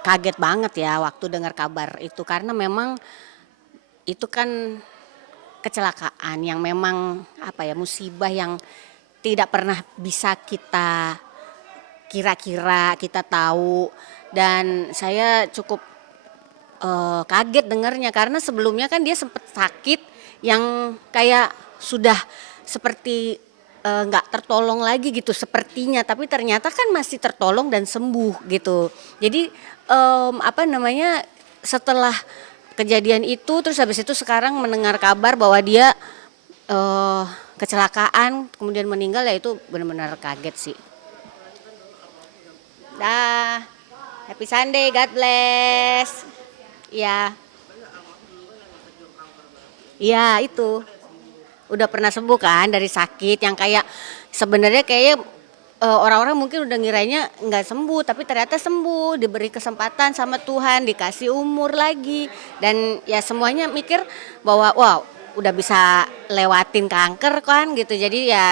Kaget banget ya waktu dengar kabar itu karena memang itu kan kecelakaan yang memang apa ya, musibah yang tidak pernah bisa kita kira-kira, kita tahu dan saya cukup, kaget dengarnya karena sebelumnya kan dia sempet sakit yang kayak sudah seperti, nggak tertolong lagi gitu sepertinya, tapi ternyata kan masih tertolong dan sembuh gitu. Jadi, apa namanya, setelah kejadian itu terus habis itu sekarang mendengar kabar bahwa dia, eee, kecelakaan kemudian meninggal ya itu benar-benar kaget sih. Dah, happy Sunday, God bless. Iya, iya itu. Udah pernah sembuh kan dari sakit yang kayak sebenarnya kayaknya, orang-orang mungkin udah ngiranya nggak sembuh, tapi ternyata sembuh, diberi kesempatan sama Tuhan, dikasih umur lagi, dan ya semuanya mikir bahwa, wow udah bisa lewatin kanker kan gitu, jadi ya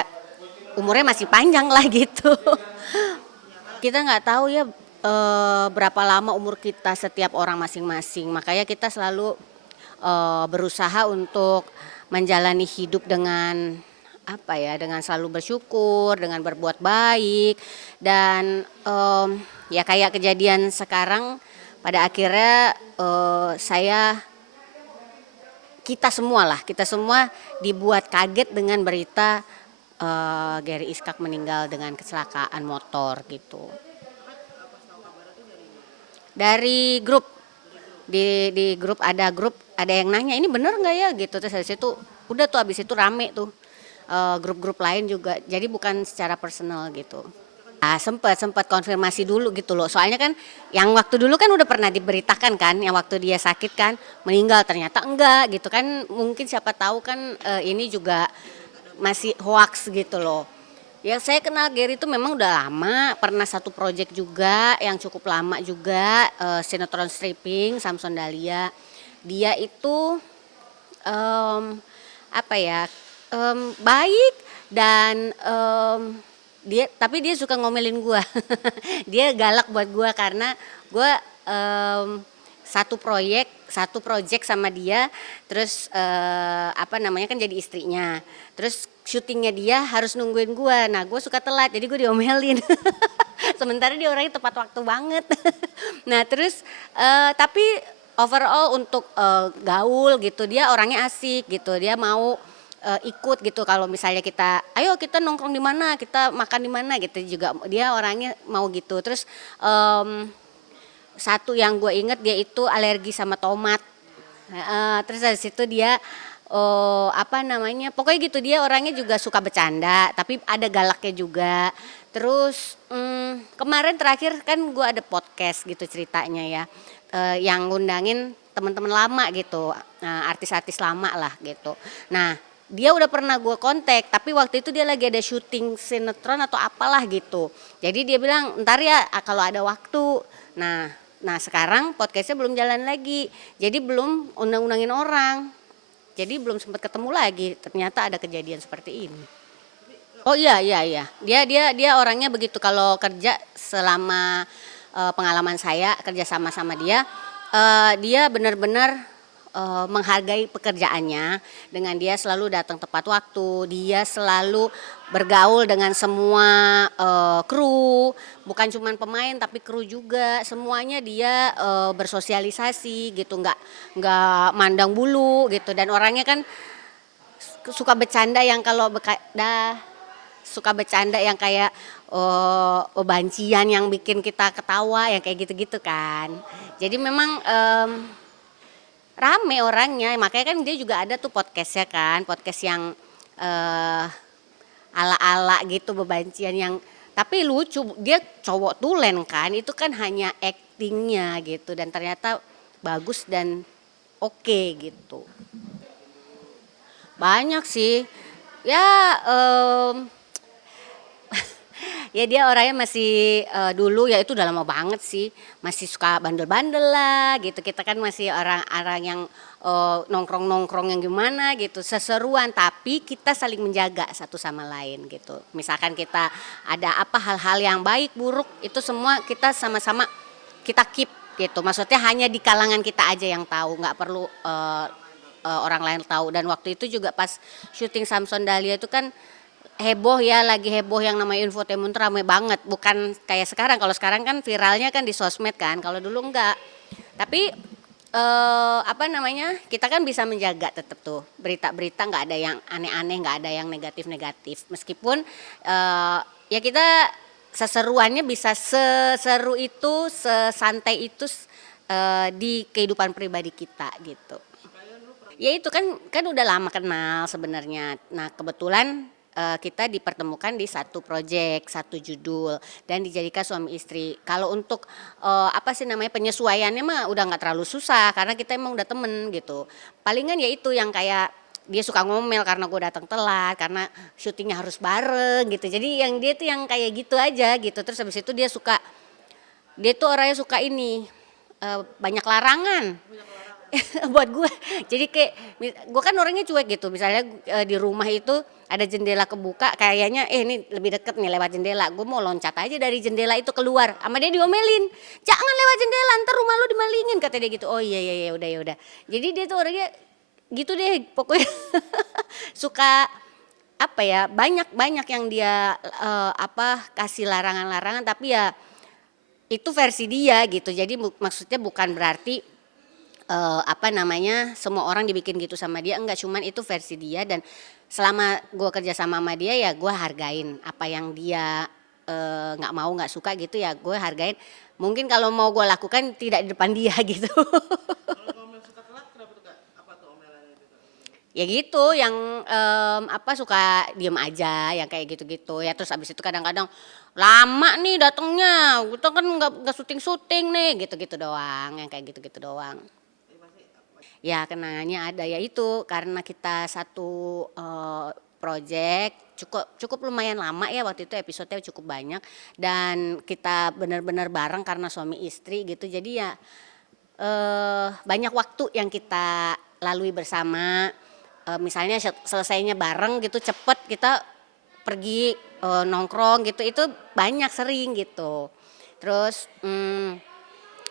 umurnya masih panjang lah gitu. Kita nggak tahu ya, berapa lama umur kita setiap orang masing-masing, makanya kita selalu, berusaha untuk menjalani hidup dengan, apa ya, dengan selalu bersyukur, dengan berbuat baik dan, ya kayak kejadian sekarang pada akhirnya, kita semua dibuat kaget dengan berita, Gary Iskak meninggal dengan kecelakaan motor gitu. Dari grup, di grup ada yang nanya, "Ini bener nggak ya?" Gitu, terus habis itu udah tuh habis itu rame tuh, grup-grup lain juga, jadi bukan secara personal gitu. Sempet sempet konfirmasi dulu gitu loh, soalnya kan yang waktu dulu kan udah pernah diberitakan kan, yang waktu dia sakit kan meninggal, ternyata enggak gitu kan, mungkin siapa tahu kan, ini juga masih hoaks gitu loh. Ya saya kenal Gary itu memang udah lama, pernah satu project juga yang cukup lama juga, sinetron stripping Samson Dahlia. Dia itu, mmm, apa ya, baik dan, dia suka ngomelin gua. Dia galak buat gua karena gua, satu project sama dia, terus, apa namanya, kan jadi istrinya. Terus syutingnya dia harus nungguin gua. Nah, gua suka telat, jadi gua diomelin. Sementara dia orangnya tepat waktu banget. Nah, terus, tapi overall untuk, gaul gitu, dia orangnya asik gitu, dia mau, ikut gitu kalau misalnya kita, "Ayo kita nongkrong di mana, kita makan di mana," gitu juga dia orangnya mau gitu. Terus, satu yang gue inget dia itu alergi sama tomat, heeh, terus dari situ dia, apa namanya, pokoknya gitu dia orangnya juga suka bercanda, tapi ada galaknya juga. Terus, kemarin terakhir kan gue ada podcast gitu ceritanya ya, yang ngundangin teman-teman lama gitu, artis-artis lama lah gitu. Nah, dia udah pernah gue kontak, tapi waktu itu dia lagi ada syuting sinetron atau apalah gitu. Jadi dia bilang, "Entar ya, kalau ada waktu." Nah nah sekarang podcast-nya belum jalan lagi, jadi belum undang-undangin orang. Jadi belum sempat ketemu lagi, ternyata ada kejadian seperti ini. Oh iya iya iya, dia orangnya begitu kalau kerja selama, pengalaman saya kerja sama dia, dia benar-benar, menghargai pekerjaannya, dengan dia selalu datang tepat waktu, dia selalu bergaul dengan semua, kru, bukan cuman pemain tapi kru juga, semuanya dia, bersosialisasi gitu, nggak mandang bulu gitu dan orangnya kan suka bercanda yang kalau suka bercanda yang kayak, bebancian yang bikin kita ketawa yang kayak gitu-gitu kan. Jadi memang, rame orangnya makanya kan dia juga ada tuh podcast-nya kan, podcast yang, eee, ala-ala gitu bebancian yang tapi lucu, dia cowok tulen kan, itu kan hanya aktingnya gitu dan ternyata bagus dan oke gitu. Banyak sih, ya, ya dia orangnya masih, dulu ya itu udah lama banget sih, masih suka bandel-bandel lah gitu, kita kan masih orang-orang yang, nongkrong-nongkrong yang gimana gitu, seseruan tapi kita saling menjaga satu sama lain gitu. Misalkan kita ada apa, hal-hal yang baik, buruk, itu semua kita sama-sama, kita keep gitu. Maksudnya hanya di kalangan kita aja yang tahu, nggak perlu orang lain tahu. Dan waktu itu juga pas syuting Samson Dahlia itu kan heboh ya, lagi heboh yang namanya infotainment tuh rame banget. Bukan kayak sekarang, kalau sekarang kan viralnya kan di sosmed kan, kalau dulu enggak. Tapi apa namanya, kita kan bisa menjaga tetap tuh berita-berita, nggak ada yang aneh-aneh, nggak ada yang negatif-negatif. Meskipun ya kita seseruannya bisa seseru itu, sesantai itu di kehidupan pribadi kita gitu. Ya itu kan kan udah lama kenal sebenarnya. Nah kebetulan kita dipertemukan di satu proyek, satu judul dan dijadikan suami istri. Kalau untuk apa sih namanya, penyesuaiannya mah udah nggak terlalu susah karena kita emang udah temen gitu. Palingan ya itu yang kayak dia suka ngomel karena gue datang telat, karena syutingnya harus bareng gitu. Jadi yang dia tuh yang kayak gitu aja gitu. Terus habis itu dia tuh orangnya suka ini banyak larangan buat gue. Jadi kayak gue kan orangnya cuek gitu. Misalnya di rumah itu ada jendela kebuka, kayaknya ini lebih deket nih lewat jendela. Gue mau loncat aja dari jendela itu keluar. Sama dia diomelin, jangan lewat jendela, ntar rumah lu dimalingin, kata dia gitu. Oh iya iya iya, udah ya udah. Jadi dia tuh orangnya gitu deh pokoknya. Suka apa ya, banyak yang dia apa kasih larangan-larangan, tapi ya itu versi dia gitu. Jadi maksudnya bukan berarti apa namanya, semua orang dibikin gitu sama dia, enggak, cuman itu versi dia. Dan selama gue kerja sama dia ya gue hargain apa yang dia nggak mau, nggak suka gitu ya gue hargain. Mungkin kalau mau gue lakukan tidak di depan dia gitu. Ya gitu yang apa, suka diem aja yang kayak gitu-gitu ya. Terus abis itu kadang-kadang lama nih datangnya, kita kan nggak syuting nih, gitu-gitu doang, yang kayak gitu-gitu doang. Ya kenangannya ada, ya itu karena kita satu project cukup cukup lumayan lama ya, waktu itu episodenya cukup banyak dan kita benar-benar bareng karena suami istri gitu. Jadi ya banyak waktu yang kita lalui bersama. Misalnya selesainya bareng gitu cepet, kita pergi nongkrong gitu, itu banyak, sering gitu. Terus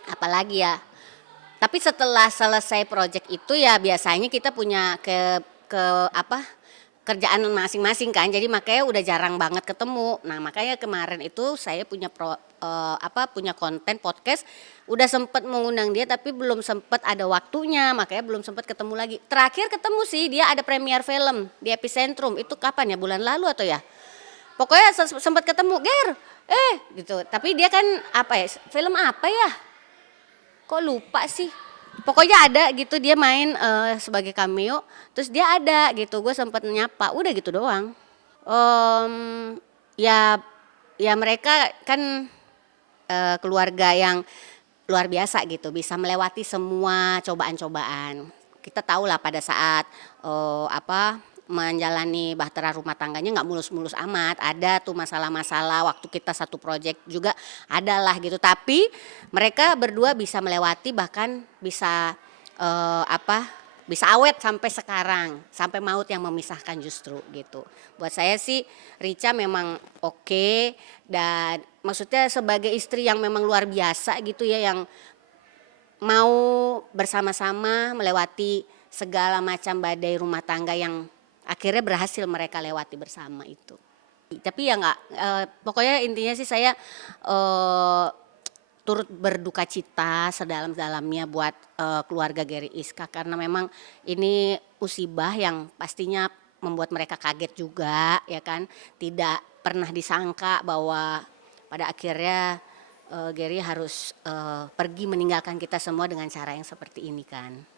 apalagi ya, tapi setelah selesai project itu ya biasanya kita punya ke apa, kerjaan masing-masing kan, jadi makanya udah jarang banget ketemu. Nah makanya kemarin itu saya punya apa, punya konten podcast, udah sempet mengundang dia tapi belum sempet ada waktunya, makanya belum sempet ketemu lagi. Terakhir ketemu sih dia ada premier film di Epicentrum, itu kapan ya, bulan lalu atau ya? Pokoknya sempet ketemu, Ger, gitu. Tapi dia kan apa ya, film apa ya? Kok lupa sih? Pokoknya ada gitu, dia main sebagai cameo, terus dia ada gitu, gue sempet nyapa, udah gitu doang. Ya ya mereka kan keluarga yang luar biasa gitu, bisa melewati semua cobaan-cobaan. Kita tahu lah pada saat apa, menjalani bahtera rumah tangganya nggak mulus-mulus amat, ada tuh masalah-masalah, waktu kita satu proyek juga adalah gitu. Tapi mereka berdua bisa melewati, bahkan bisa apa, bisa awet sampai sekarang, sampai maut yang memisahkan justru gitu. Buat saya sih Richa memang oke, dan maksudnya sebagai istri yang memang luar biasa gitu ya, yang mau bersama-sama melewati segala macam badai rumah tangga yang akhirnya berhasil mereka lewati bersama itu. Tapi ya nggak, pokoknya intinya sih saya turut berduka cita sedalam-dalamnya buat keluarga Gary Iska, karena memang ini musibah yang pastinya membuat mereka kaget juga ya kan. Tidak pernah disangka bahwa pada akhirnya Gary harus pergi meninggalkan kita semua dengan cara yang seperti ini kan.